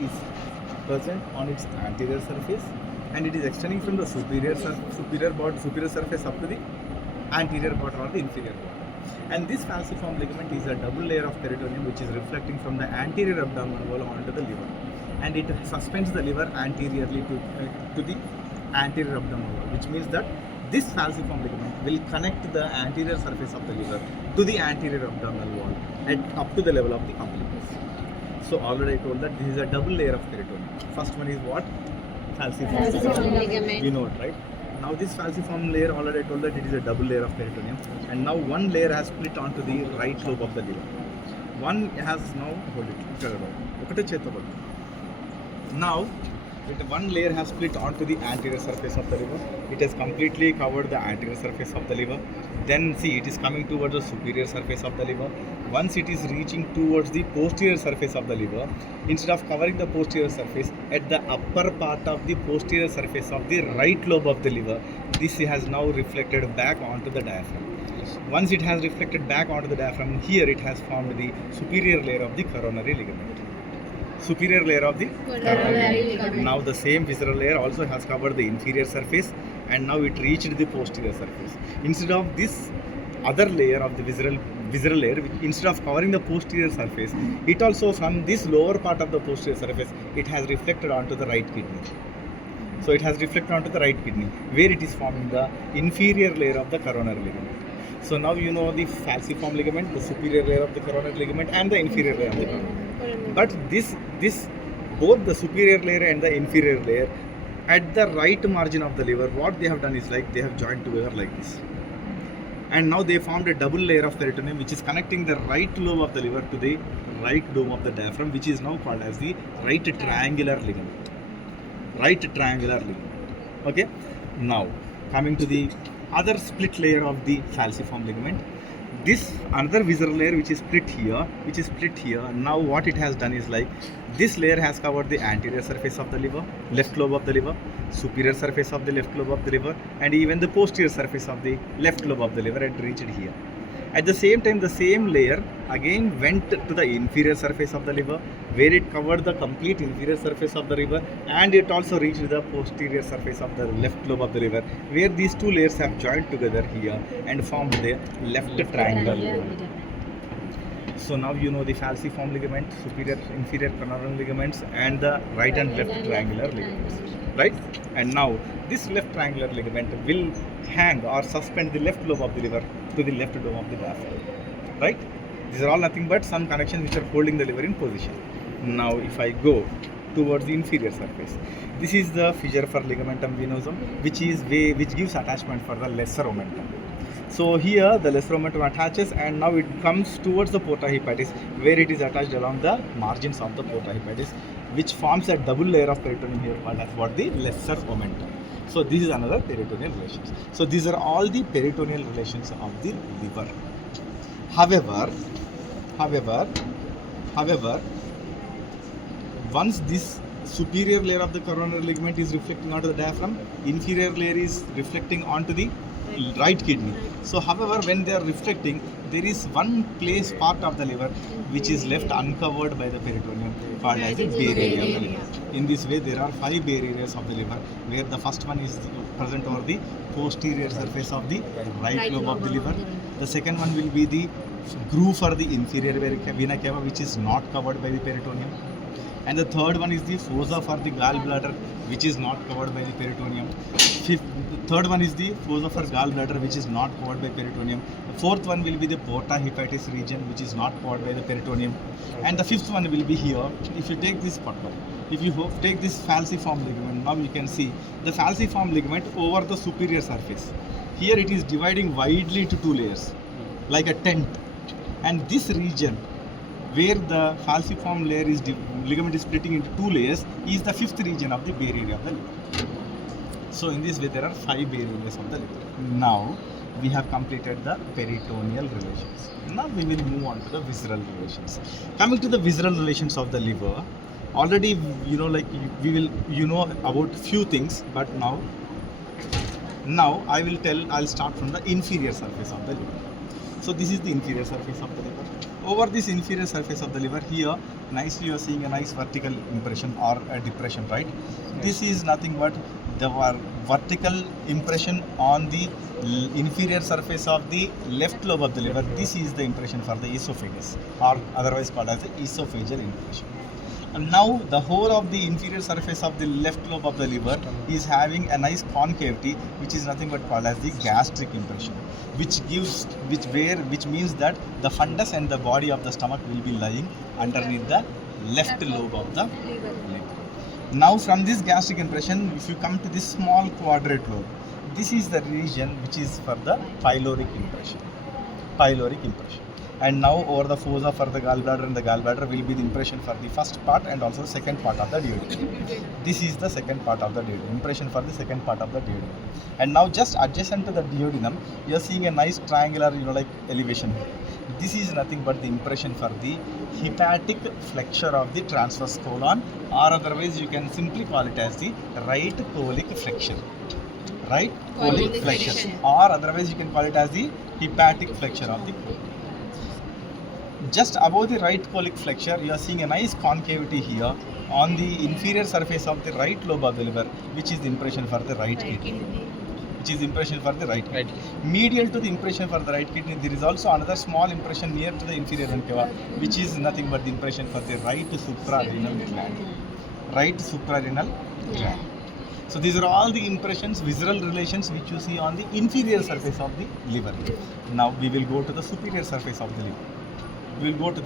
is present on its anterior surface, and it is extending from the superior surface up to the anterior border or the inferior border. And this falciform ligament is a double layer of peritoneum which is reflecting from the anterior abdominal wall onto the liver, and it suspends the liver anteriorly to the anterior abdominal wall, which means that this falciform ligament will connect the anterior surface of the liver to the anterior abdominal wall and up to the level of the umbilicus. So already I told that this is a double layer of peritoneum. First one is what? Falciform ligament. You know it, right? Now this falciform layer, already I told that it is a double layer of peritoneum, and now one layer has split onto the right lobe of the liver. One has now, hold it, now one layer has split onto the anterior surface of the liver. It has completely covered the anterior surface of the liver. Then see, it is coming towards the superior surface of the liver. Once it is reaching towards the posterior surface of the liver, instead of covering the posterior surface, at the upper part of the posterior surface of the right lobe of the liver, this has now reflected back onto the diaphragm. Once it has reflected back onto the diaphragm, here it has formed the superior layer of the coronary ligament. Superior layer of the coronary ligament. Now the same visceral layer also has covered the inferior surface, and now it reached the posterior surface. Instead of this other layer of the visceral layer, instead of covering the posterior surface, it also from this lower part of the posterior surface, it has reflected onto the right kidney. So it has reflected onto the right kidney, where it is forming the inferior layer of the coronary ligament. So now you know the falciform ligament, the superior layer of the coronary ligament, and the inferior layer of the coronary. But this both the superior layer and the inferior layer at the right margin of the liver, what they have done is like they have joined together like this, and now they formed a double layer of peritoneum which is connecting the right lobe of the liver to the right dome of the diaphragm, which is now called as the right triangular ligament. Right triangular ligament. Okay. Now coming to the other split layer of the falciform ligament, this another visceral layer which is split here, now what it has done is like this layer has covered the anterior surface of the liver, left lobe of the liver, superior surface of the left lobe of the liver, and even the posterior surface of the left lobe of the liver, and reached here. At the same time, the same layer again went to the inferior surface of the liver, where it covered the complete inferior surface of the liver, and it also reached the posterior surface of the left lobe of the liver, where these two layers have joined together here and formed the left triangular ligament. So now you know the falciform ligament, superior, inferior coronary ligaments, and the right and left triangular ligaments, right? And now this left triangular ligament will hang or suspend the left lobe of the liver to the left dome of the diaphragm, right? These are all nothing but some connections which are holding the liver in position. Now if I go towards the inferior surface, this is the fissure for ligamentum venosum, which gives attachment for the lesser omentum. So here the lesser omentum attaches, and now it comes towards the porta hepatis, where it is attached along the margins of the porta hepatis, which forms a double layer of peritoneum here called as what? The lesser omentum. So this is another peritoneal relations. So these are all the peritoneal relations of the liver. However, once this superior layer of the coronary ligament is reflecting onto the diaphragm, inferior layer is reflecting onto the right kidney. So however, when they are reflecting, there is one part of the liver which is left uncovered by the peritoneum, called as the bare area of the liver. In this way, there are 5 bare areas of the liver, where the first one is present over the posterior surface of the right lobe of the liver. The second one will be the groove for the inferior vena cava, which is not covered by the peritoneum. And the third one is the fossa for the gallbladder, which is not covered by the peritoneum. Third one is the fossa for gallbladder, which is not covered by peritoneum. The fourth one will be the porta hepatis region, which is not covered by the peritoneum. And the fifth one will be here. If you take this take this falciform ligament, now you can see the falciform ligament over the superior surface. Here it is dividing widely into 2 layers, like a tent. And this region, where the falciform ligament is splitting into 2 layers, is the 5th region of the bare area of the liver. So in this way, there are 5 bare areas of the liver. Now we have completed the peritoneal relations. Now we will move on to the visceral relations. Coming to the visceral relations of the liver, already you know about few things, but now I'll start from the inferior surface of the liver. So this is the inferior surface of the liver. Over this inferior surface of the liver, here nicely you are seeing a nice vertical impression or a depression, right? This is nothing but the vertical impression on the inferior surface of the left lobe of the liver. This is the impression for the esophagus, or otherwise called as the esophageal impression. And now the whole of the inferior surface of the left lobe of the liver is having a nice concavity, which is nothing but called as the gastric impression, which means that the fundus and the body of the stomach will be lying underneath the left lobe of the liver. Now from this gastric impression, if you come to this small quadrate lobe, this is the region which is for the pyloric impression. Pyloric impression. And now over the fossa for the gallbladder, and the gallbladder will be the impression for the first part and also second part of the duodenum. This is the second part of the duodenum, impression for the second part of the duodenum. And now just adjacent to the duodenum, you are seeing a nice triangular, like elevation here. This is nothing but the impression for the hepatic flexure of the transverse colon, or otherwise you can simply call it as the right colic flexion. Right colic flexion, or otherwise you can call it as the hepatic flexure of the colon. Just above the right colic flexure, you are seeing a nice concavity here on the inferior surface of the right lobe of the liver, which is the impression for the right kidney. Medial to the impression for the right kidney, there is also another small impression near to the inferior pancreas, which is nothing but the impression for the right suprarenal gland. So these are all the impressions, visceral relations which you see on the inferior surface of the liver. Now we will go to the superior surface of the liver. The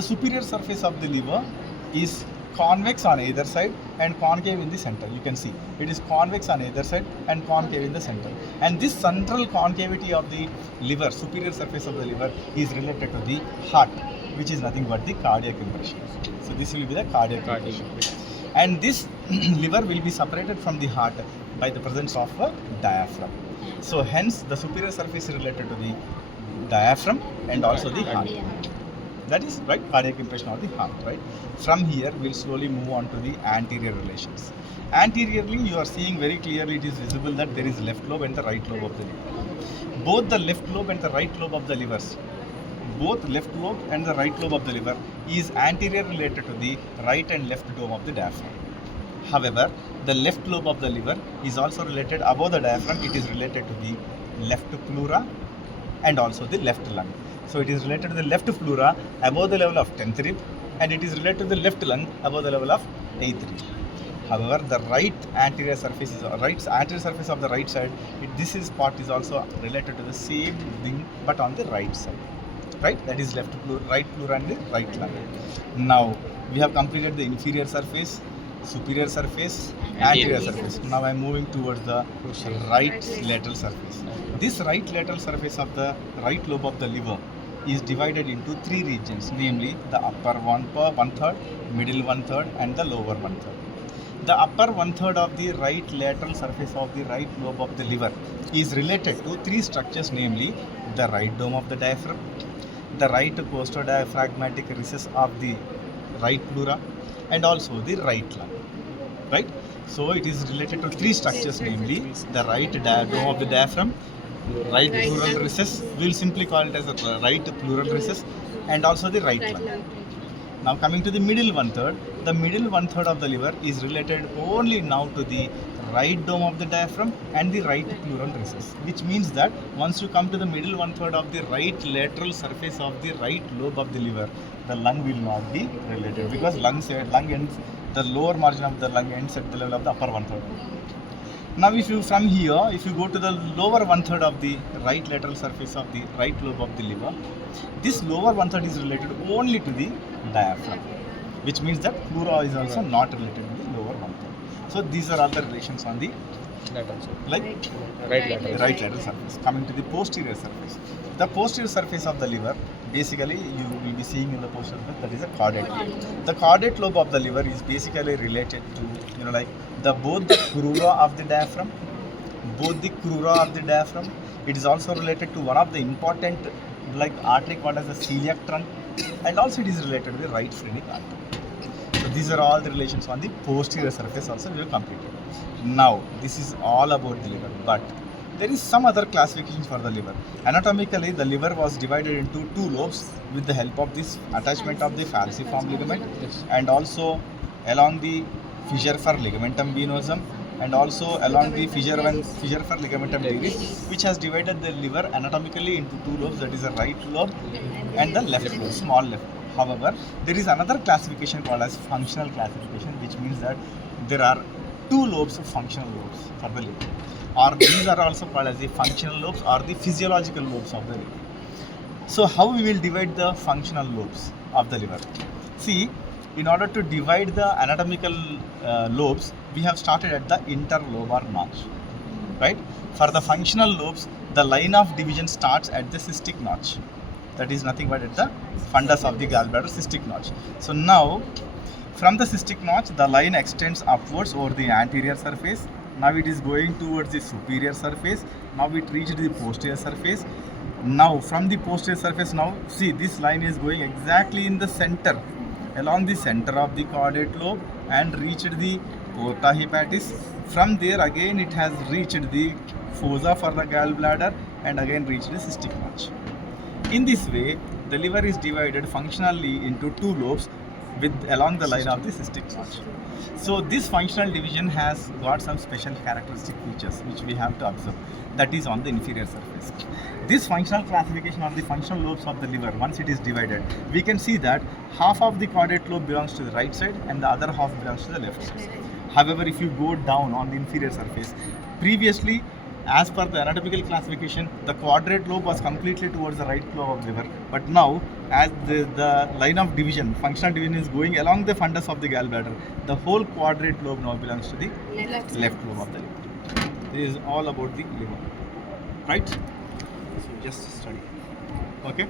superior surface of the liver is convex on either side and concave in the center. You can see it is convex on either side and concave in the center. And this central concavity of the liver, superior surface of the liver, is related to the heart, which is nothing but the cardiac impression. So this will be the cardiac impression. And this liver will be separated from the heart by the presence of a diaphragm. So hence the superior surface is related to the diaphragm and also the heart. That is right, cardiac impression of the heart, right? From here we'll slowly move on to the anterior relations. Anteriorly you are seeing very clearly, it is visible that there is left lobe and the right lobe of the liver. Both the left lobe and the right lobe of the livers, both left lobe and the right lobe of the liver is anterior related to the right and left dome of the diaphragm. However, the left lobe of the liver is also related above the diaphragm. It is related to the left pleura and also the left lung. So it is related to the left pleura above the level of 10th rib, and it is related to the left lung above the level of 8th rib. However, the right anterior surface of the right side, this part is also related to the same thing but on the right side. Right? That is right pleura and the right lung. Now we have completed the inferior surface, superior surface, anterior surface. Now I am moving towards the right lateral surface. This right lateral surface of the right lobe of the liver is divided into three regions, namely the upper one-third, middle one-third, and the lower one-third. The upper one-third of the right lateral surface of the right lobe of the liver is related to three structures, namely the right dome of the diaphragm, the right costodiaphragmatic recess of the right pleura, and also the right lung. Right? So it is related to three structures, namely the right dome of the diaphragm, right pleural recess, we will simply call it as a right pleural recess, and also the right lung. Now coming to the middle one-third, the middle one-third of the liver is related only now to the right dome of the diaphragm and the right pleural recess, which means that once you come to the middle one-third of the right lateral surface of the right lobe of the liver, the lung will not be related, because lung ends, the lower margin of the lung ends at the level of the upper one-third. Now if you go to the lower one-third of the right lateral surface of the right lobe of the liver, this lower one-third is related only to the diaphragm, which means that pleura is also not related to the lower one-third. So these are all the relations on the right lateral surface. Coming to the posterior surface. The posterior surface of the liver, basically you will be seeing in the posterior surface, that is a caudate lobe. The caudate lobe of the liver is basically related to both the crura of the diaphragm. It is also related to one of the important artery called as the celiac trunk, and also it is related to the right phrenic artery. So these are all the relations on the posterior surface also we have completed. Now this is all about the liver, but there is some other classification for the liver. Anatomically, the liver was divided into two lobes with the help of this attachment of the falciform ligament, and also along the fissure for ligamentum venosum, and also along the fissure for ligamentum teres, which has divided the liver anatomically into two lobes, that is the right lobe and the left lobe, small left lobe. However, there is another classification called as functional classification, which means that there are two lobes of functional lobes for the liver, or these are also called as the functional lobes or the physiological lobes of the liver. So how we will divide the functional lobes of the liver? See, in order to divide the anatomical lobes, we have started at the interlobar notch, right? For the functional lobes, the line of division starts at the cystic notch. That is nothing but at the fundus of the gallbladder, cystic notch. So now, from the cystic notch, the line extends upwards over the anterior surface. Now it is going towards the superior surface. Now it reached the posterior surface. Now from the posterior surface, now see, this line is going exactly in the center, along the center of the caudate lobe, and reached the porta hepatis. From there again it has reached the fossa for the gallbladder, and again reached the cystic notch. In this way, the liver is divided functionally into two lobes with along the line of the cystic notch. So this functional division has got some special characteristic features which we have to observe, that is on the inferior surface. This functional classification of the functional lobes of the liver, once it is divided, we can see that half of the caudate lobe belongs to the right side and the other half belongs to the left side. However, if you go down on the inferior surface, previously, as per the anatomical classification, the quadrate lobe was completely towards the right lobe of the liver. But now, as the line of division, functional division is going along the fundus of the gallbladder, the whole quadrate lobe now belongs to the left lobe of the liver. This is all about the liver, right? So just study. Okay.